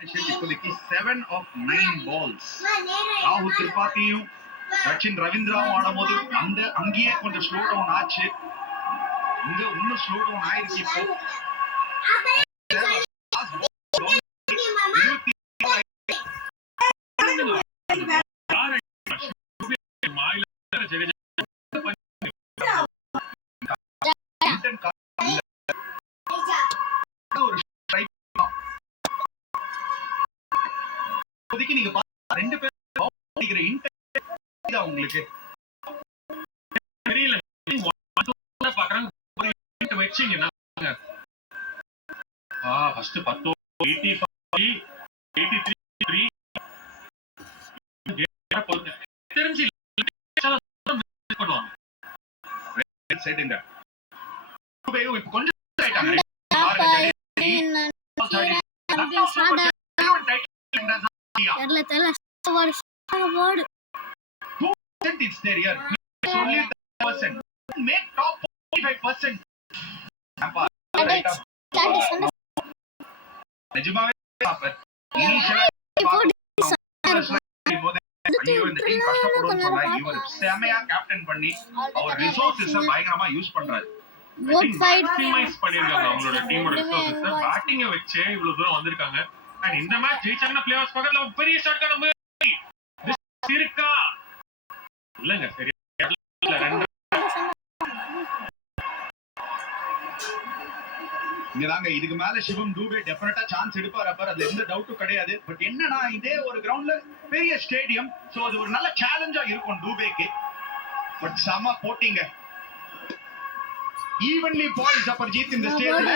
இப்போதைக்கு 7 of 9 balls. ராகுல் திரிபாத்தியும் சச்சின் ரவீந்திராவும் ஆடும்போது அங்கேயே கொஞ்சம் ஸ்லோ டவுன் ஆச்சு. இங்க இன்னும் ஸ்லோ டவுன் ஆயிருக்கு. இப்போ நீங்க ரெண்டு பேரும் உங்களுக்கு தெரியல. ஃபர்ஸ்ட் 10 85 83 தெரிஞ்சு பண்ணுவாங்க. சைடுங்க இப்ப கொஞ்சம் ஆயிட்டாங்க. It's there here. It's only 10%. Make top 45%. நிஜமாவே இவர் செமையா கேப்டன் பண்ணி அவர் ரிசோர்சஸ் பயங்கரமா யூஸ் பண்றாரு. மேக்ஸிமைஸ் பண்ணிருக்காங்க அவங்களோட டீமோட ரிசோர்சஸ். பேட்டிங்க வச்சு இவ்வளவு தூரம் வந்திருக்காங்க. அண்ட் இந்த மேட்ச் ஜெயிச்சாங்கன்னா பிளேஆஃப்ஸ் பக்கத்துல பெரிய ஷாட்கான முயற்சி இருக்கா இல்லங்க. சரி இங்கதாங்க இதுக்கு மேல சிவம் டூபே டெஃபினட்டா சான்ஸ் எடுப்பார். அப்ப அதுல எந்த டவுட்டும் கிடையாது. பட் என்னன்னா இதே ஒரு கிரவுண்ட்ல பெரிய ஸ்டேடியம், சோ அது ஒரு நல்ல சேலஞ்சா இருக்கும் டூபேக்கு. பட் சம போட்டிங்க ஈவன்லி பாயிண்ட்ஸ் அப்பர் ஜீத் இந்த ஸ்டேஜ்ல